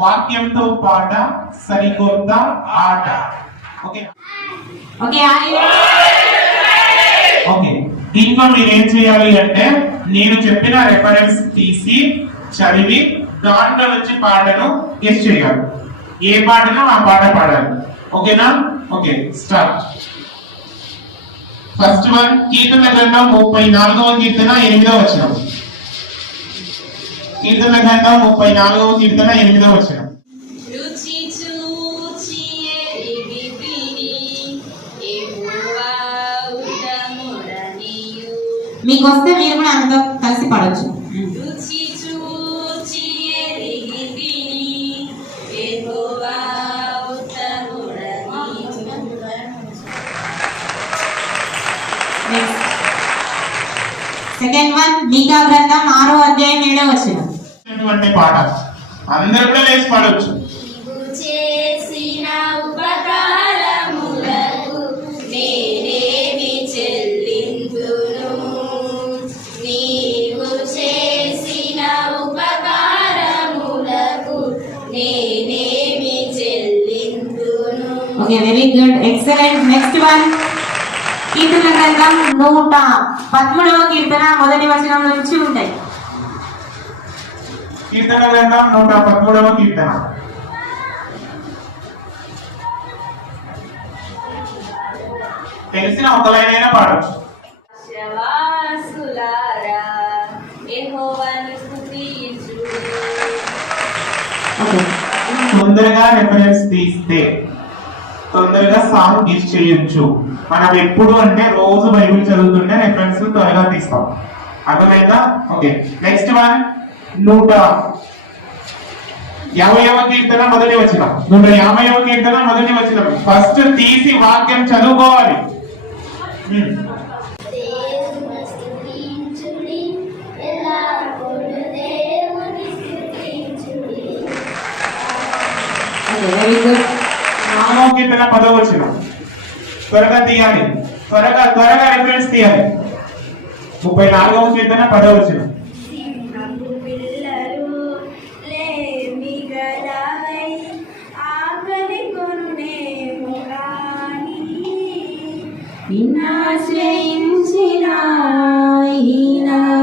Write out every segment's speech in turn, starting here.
వాక్యంతో పాట సరికొత్త ఆట. ఓకే ఓకే దీంట్లో మీరు ఏం చేయాలి అంటే నేను చెప్పిన రెఫరెన్స్ తీసి చదివి దాంట్లో నుంచి పాటను గెస్ చేయాలి. ఏ పాటను ఆ పాట పాడాలి. ఓకేనా? Okay start. ఫస్ట్ వన్ కీర్తన గ్రంథం 34వ కీర్తన 8వ వచనం. కీర్తన గ్రంథం 34వ కీర్తన 8వ వచనం. మీకు వస్తే మీరు కూడా అంతా కలిసి పాడొచ్చు. సెకండ్ వన్ మీకా గ్రంథం 6వ అధ్యాయం 7వ వచనం. ఇటువంటి పాట అందరూ కూడా లేచి పాడొచ్చు. Okay very good excellent. Next one కీర్తన గ్రంథం 113వ కీర్తన 1వ వచనం నుంచి ఉంటాయి. కీర్తన గ్రంథం 113వ కీర్తన. తెలిసిన ఒక లైన్ అయినా పాడొచ్చు. తొందరగా రెఫరెన్స్ తీస్తే తొందరగా సాంగ్ గెస్ చేయొచ్చు. మనం ఎప్పుడు అంటే రోజు బైబిల్ చదువుతుంటే రెఫరెన్స్ త్వరగా తీస్తాం. అర్థమైందా? ఓకే నెక్స్ట్ వన్ 150వ కీర్తన 1వ వచనం. 150వ కీర్తన 1వ వచనం. ఫస్ట్ తీసి వాక్యం చదువుకోవాలి. Very good. 4వ కీర్తన 10వ వచనం. త్వరగా తీయాలి. త్వరగా రెఫరెన్స్ తీయాలి. 34వ కీర్తన 10వ వచనం.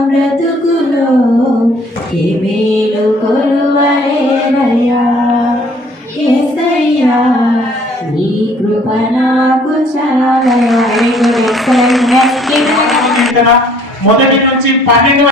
బ్రతుకులో మేలు కొలువలేనయ్యా యేసయ్యా నీ కృప నాకు చాలయ్యా. మొదటి నుంచి 12